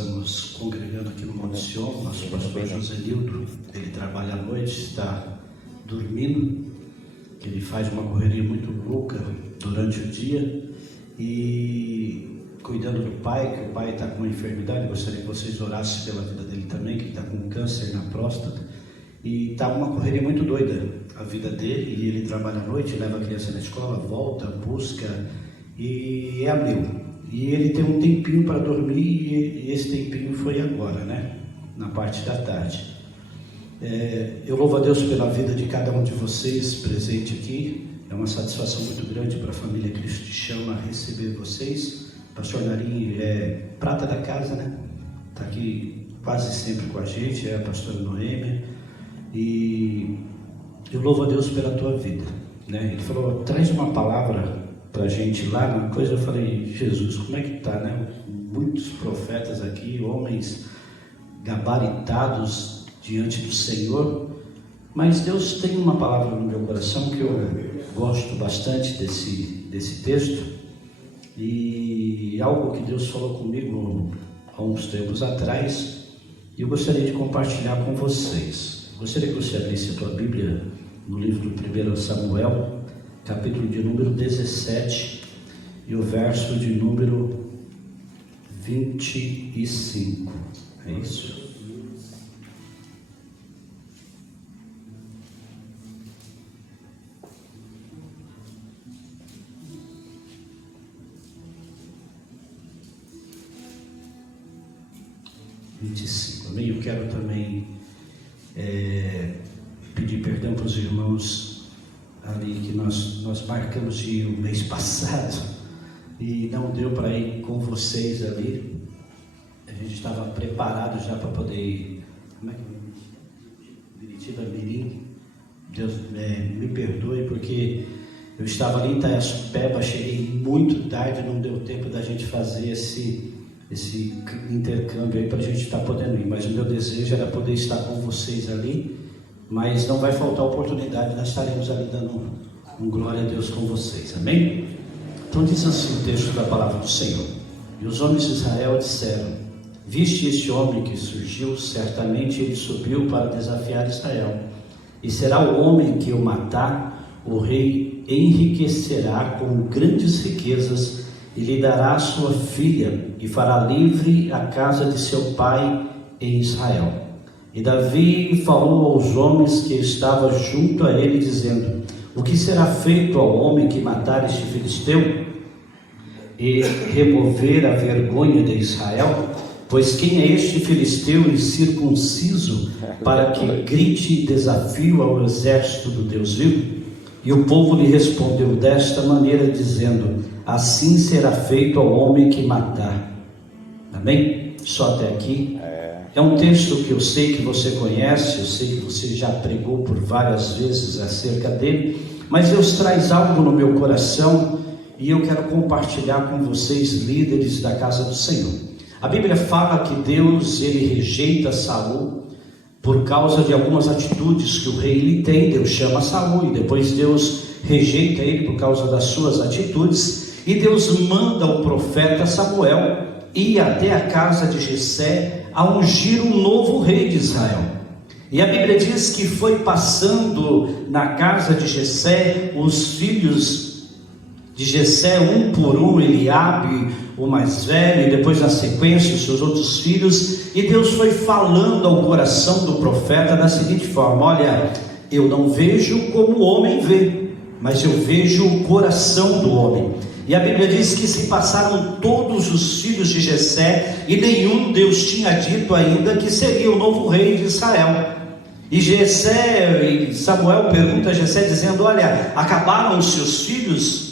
estamos congregando aqui no Monte Sion. Nosso pastor Joselildo, ele trabalha à noite, está dormindo, ele faz uma correria muito louca durante o dia e cuidando do pai, que o pai está com uma enfermidade. Gostaria que vocês orassem pela vida dele também, que está com câncer na próstata, e está uma correria muito doida a vida dele, e ele trabalha à noite, leva a criança na escola, volta, busca, e é meu. E ele tem um tempinho para dormir, e esse tempinho foi agora, né? Na parte da tarde. Eu louvo a Deus pela vida de cada um de vocês presente aqui. É uma satisfação muito grande para a família Cristo te chama a receber vocês. Pastor Narinho é prata da casa, né? Está aqui quase sempre com a gente, é a pastora Noêmia. E eu louvo a Deus pela tua vida, né? Ele falou, traz uma palavra para a gente lá na coisa. Eu falei, Jesus, como é que está, né? Muitos profetas aqui, homens gabaritados diante do Senhor, mas Deus tem uma palavra no meu coração que eu gosto bastante desse texto, e algo que Deus falou comigo há uns tempos atrás, e eu gostaria de compartilhar com vocês. Gostaria que você abrisse a tua Bíblia no livro do 1 Samuel, capítulo de número 17 e o verso de número 25, é isso? Amém? Eu quero também pedir perdão para os irmãos ali que nós marcamos de ir o mês passado e não deu para ir com vocês ali. A gente estava preparado já para poder ir. Como é que é? Biritiba Mirim. Deus me perdoe, porque eu estava ali em Itaiaçupeba, cheguei muito tarde, não deu tempo da gente fazer esse intercâmbio aí para a gente estar podendo ir, mas o meu desejo era poder estar com vocês ali, mas não vai faltar oportunidade, nós estaremos ali dando glória a Deus com vocês, amém? Então diz assim o texto da palavra do Senhor: e os homens de Israel disseram, viste este homem que surgiu, certamente ele subiu para desafiar Israel, e será o homem que o matar, o rei enriquecerá com grandes riquezas, e lhe dará a sua filha, e fará livre a casa de seu pai em Israel. E Davi falou aos homens que estavam junto a ele, dizendo, o que será feito ao homem que matar este filisteu e remover a vergonha de Israel? Pois quem é este filisteu incircunciso para que grite desafio ao exército do Deus vivo? E o povo lhe respondeu desta maneira, dizendo, assim será feito ao homem que matar. Amém? Só até aqui. É um texto que eu sei que você conhece, eu sei que você já pregou por várias vezes acerca dele, mas Deus traz algo no meu coração e eu quero compartilhar com vocês, líderes da casa do Senhor. A Bíblia fala que Deus, ele rejeita Saul por causa de algumas atitudes que o rei lhe tem. Deus chama Saul e depois Deus rejeita ele por causa das suas atitudes, e Deus manda o profeta Samuel ir até a casa de Jessé a ungir um novo rei de Israel. E a Bíblia diz que foi passando na casa de Jessé os filhos de Jessé, um por um, Eliabe, o mais velho, e depois na sequência os seus outros filhos, e Deus foi falando ao coração do profeta da seguinte forma: olha, eu não vejo como o homem vê, mas eu vejo o coração do homem. E a Bíblia diz que se passaram todos os filhos de Jessé, e nenhum Deus tinha dito ainda que seria o novo rei de Israel. E Samuel pergunta a Jessé dizendo, olha, acabaram os seus filhos?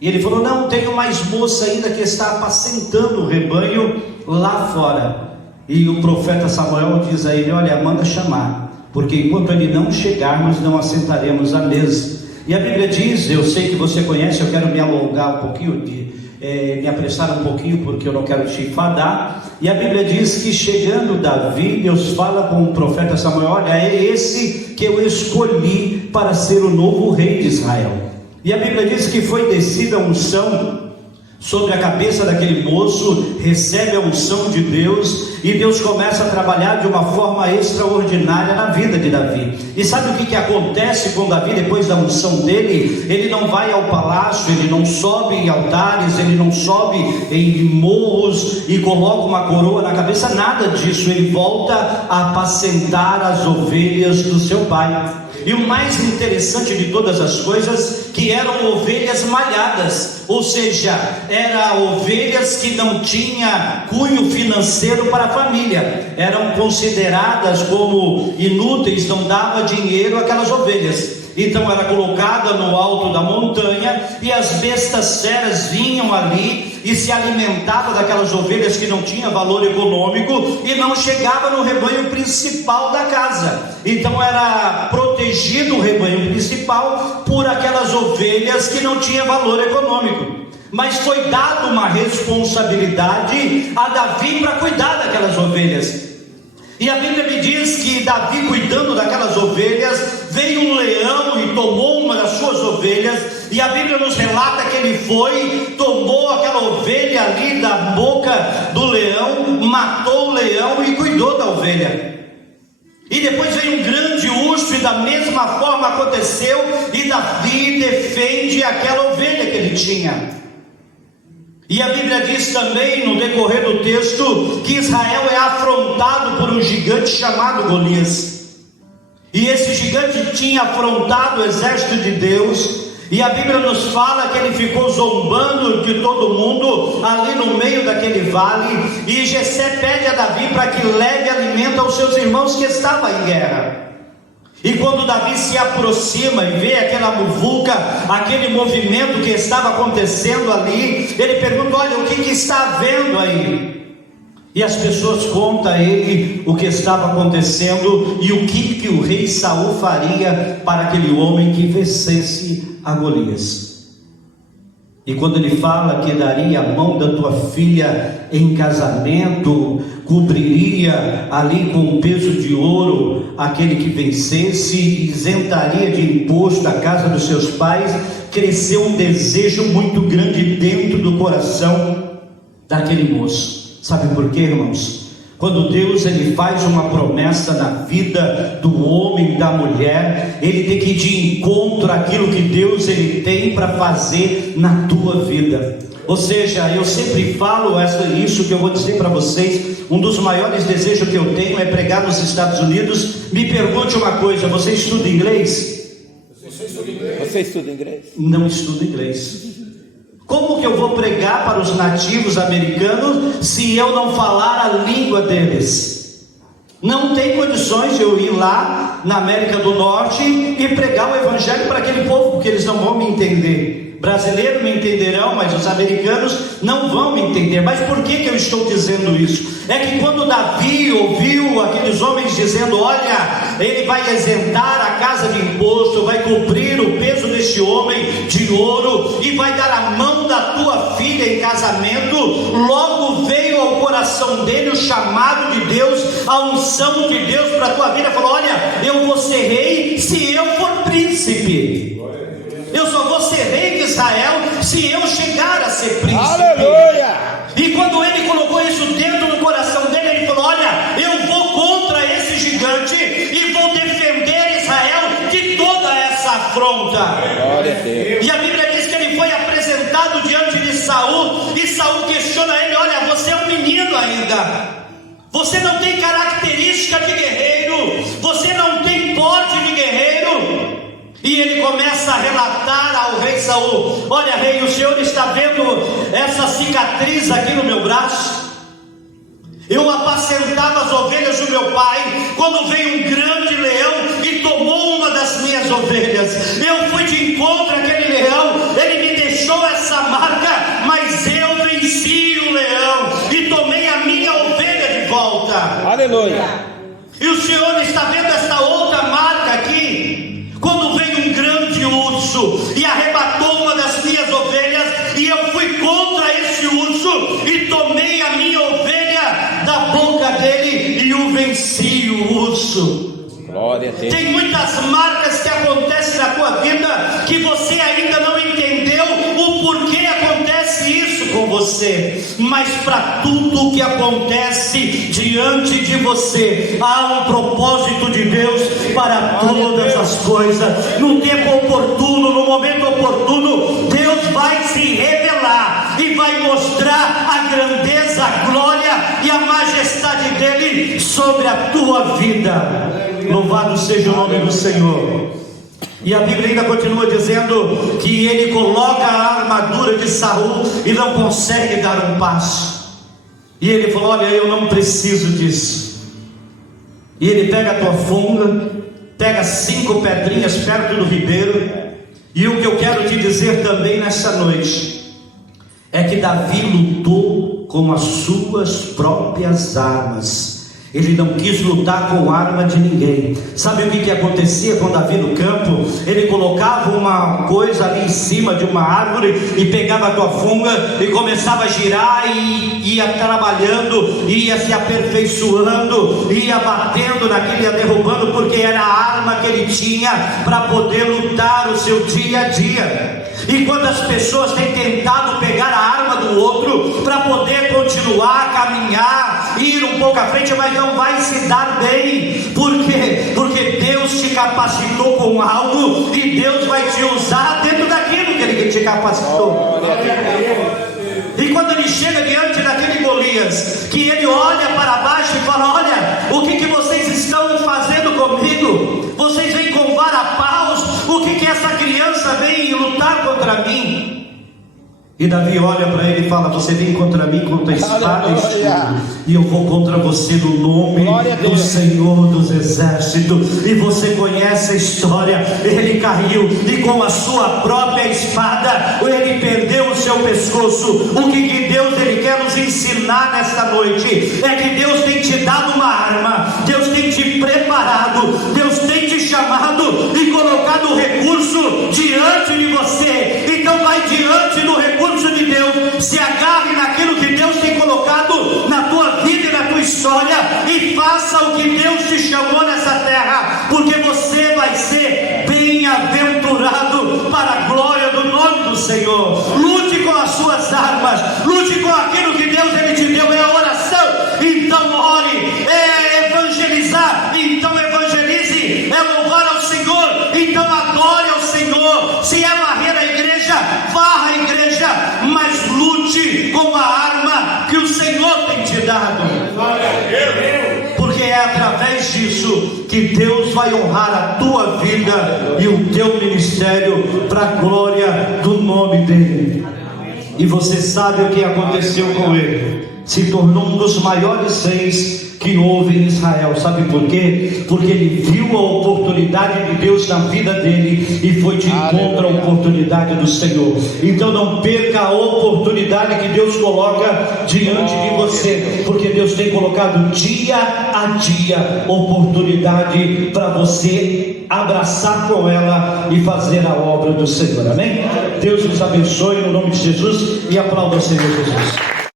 E ele falou, não, tenho mais moça ainda que está apacentando o rebanho lá fora. E o profeta Samuel diz a ele, olha, manda chamar, porque enquanto ele não chegar, nós não assentaremos à mesa. E a Bíblia diz, eu sei que você conhece, eu quero me alongar um pouquinho, me apressar um pouquinho, porque eu não quero te enfadar. E a Bíblia diz que chegando Davi, Deus fala com o profeta Samuel, olha, é esse que eu escolhi para ser o novo rei de Israel. E a Bíblia diz que foi descida a unção sobre a cabeça daquele moço, recebe a unção de Deus, e Deus começa a trabalhar de uma forma extraordinária na vida de Davi. E sabe o que acontece com Davi depois da unção dele? Ele não vai ao palácio, ele não sobe em altares, ele não sobe em morros e coloca uma coroa na cabeça, nada disso. Ele volta a apacentar as ovelhas do seu pai. E o mais interessante de todas as coisas, que eram ovelhas malhadas, ou seja, eram ovelhas que não tinham cunho financeiro para a família, eram consideradas como inúteis, não dava dinheiro aquelas ovelhas. Então era colocada no alto da montanha, e as bestas feras vinham ali e se alimentavam daquelas ovelhas que não tinham valor econômico e não chegava no rebanho principal da casa. Então era protegido o rebanho principal por aquelas ovelhas que não tinham valor econômico. Mas foi dada uma responsabilidade a Davi para cuidar daquelas ovelhas. E a Bíblia me diz que Davi, cuidando daquelas ovelhas, veio um leão e tomou uma das suas ovelhas. E a Bíblia nos relata que ele foi, tomou aquela ovelha ali da boca do leão, matou o leão e cuidou da ovelha. E depois veio um grande urso, e da mesma forma aconteceu, e Davi defende aquela ovelha que ele tinha. E a Bíblia diz também, no decorrer do texto, que Israel é afrontado por um gigante chamado Golias. E esse gigante tinha afrontado o exército de Deus, e a Bíblia nos fala que ele ficou zombando de todo mundo ali no meio daquele vale. E Jessé pede a Davi para que leve alimento aos seus irmãos que estavam em guerra. E quando Davi se aproxima e vê aquela muvuca, aquele movimento que estava acontecendo ali, ele pergunta: olha, o que está havendo aí? E as pessoas contam a ele o que estava acontecendo e o que o rei Saul faria para aquele homem que vencesse a Golias. E quando ele fala que daria a mão da tua filha em casamento, cobriria ali com um peso de ouro aquele que vencesse, isentaria de imposto a casa dos seus pais, cresceu um desejo muito grande dentro do coração daquele moço. Sabe por quê, irmãos? Quando Deus ele faz uma promessa na vida do homem, da mulher, ele tem que ir de encontro àquilo que Deus ele tem para fazer na tua vida. Ou seja, eu sempre falo isso que eu vou dizer para vocês. Um dos maiores desejos que eu tenho é pregar nos Estados Unidos. Me pergunte uma coisa: você estuda inglês? Você estuda inglês? Não estudo inglês. Como que eu vou pregar para os nativos americanos se eu não falar a língua deles? Não tem condições de eu ir lá na América do Norte e pregar o evangelho para aquele povo, porque eles não vão me entender. Brasileiros me entenderão, mas os americanos não vão me entender. Mas por que eu estou dizendo isso? É que quando Davi ouviu aqueles homens dizendo: olha, ele vai isentar a casa de imposto, vai cobrir o peso deste homem de ouro e vai dar a mão da tua filha em casamento, logo veio ao coração dele o chamado de Deus, a unção de Deus para a tua vida. Falou: olha, eu vou ser rei se eu for príncipe. Eu só vou ser rei de Israel se eu chegar a ser príncipe. Aleluia! E quando ele colocou isso dentro do coração dele, ele falou: olha, eu vou contra esse gigante e vou defender Israel de toda essa afronta. Glória a Deus. E a Bíblia diz que ele foi apresentado diante de Saul, e Saul questiona ele: olha, você é um menino ainda, você não tem característica de guerreiro, você não tem porte de guerreiro. E ele começa a relatar ao rei Saul: olha, rei, o senhor está vendo essa cicatriz aqui no meu braço? Eu apacentava as ovelhas do meu pai, quando veio um grande leão e tomou uma das minhas ovelhas. Eu fui de encontro àquele leão, ele me deixou essa marca, mas eu venci o leão e tomei a minha ovelha de volta. Aleluia! E o senhor está vendo essa outra marca aqui? Quando veio um grande urso e arrebatou uma das minhas ovelhas, e eu fui contra esse urso e tomei a minha ovelha da boca dele e o venci, o urso. Glória a Deus. Tem muitas marcas que acontecem na tua vida que você ainda não entendeu o porquê acontece isso com você, mas para tudo que acontece diante de você, há um propósito de Deus para todas as coisas. No tempo oportuno, no momento oportuno, Deus vai se revelar e vai mostrar a grandeza, a glória e a majestade dele sobre a tua vida. Louvado seja o nome do Senhor. E a Bíblia ainda continua dizendo que ele coloca a armadura de Saul e não consegue dar um passo. E ele falou: olha, eu não preciso disso. E ele pega a tua funga, pega 5 pedrinhas perto do ribeiro. E o que eu quero te dizer também nessa noite é que Davi lutou com as suas próprias armas. Ele não quis lutar com arma de ninguém. Sabe o que acontecia com Davi no campo? Ele colocava uma coisa ali em cima de uma árvore e pegava a tua funga e começava a girar e ia trabalhando, ia se aperfeiçoando, ia batendo naquele, ia derrubando, porque era a arma que ele tinha para poder lutar o seu dia a dia. E quantas pessoas têm tentado pegar a arma do outro para poder continuar, caminhar, ir um pouco à frente, mas não vai se dar bem. Por quê? Porque Deus te capacitou com algo e Deus vai te usar dentro daquilo que Ele te capacitou. E quando ele chega diante daquele Golias, que ele olha para baixo e fala: olha, o que vocês estão fazendo comigo? Vocês vêm com vara-paus, o que essa criança vem lutar contra mim? E Davi olha para ele e fala: você vem contra mim contra espada e escudo, e eu vou contra você no nome do Senhor dos Exércitos. E você conhece a história. Ele caiu e com a sua própria espada ele perdeu o seu pescoço. O que Deus ele quer nos ensinar nesta noite é que Deus tem te dado uma arma, Deus tem te preparado, Deus tem te chamado e colocado o recurso diante de você. Então vai diante do recurso de Deus, se agarre naquilo que Deus tem colocado na tua vida e na tua história e faça o que Deus te chamou nessa terra, porque você vai ser bem-aventurado para a glória do nome do Senhor. Lute com as suas armas, lute com aquilo que Deus ele te deu. É oração, então ore. É evangelizar, então evangelize. É louvar ao Senhor, então adore ao Senhor. Se é varrer a igreja, varra a igreja, mas lute com a arma que o Senhor tem te dado, porque é através disso que Deus vai honrar a tua vida e o teu ministério para a glória do nome dele. E você sabe o que aconteceu com ele? Se tornou um dos maiores reis que houve em Israel. Sabe por quê? Porque ele viu a oportunidade de Deus na vida dele e foi de encontro à oportunidade do Senhor. Então não perca a oportunidade que Deus coloca diante de você, porque Deus tem colocado dia a dia oportunidade para você abraçar com ela e fazer a obra do Senhor. Amém? Deus nos abençoe no nome de Jesus e aplauda o Senhor Jesus.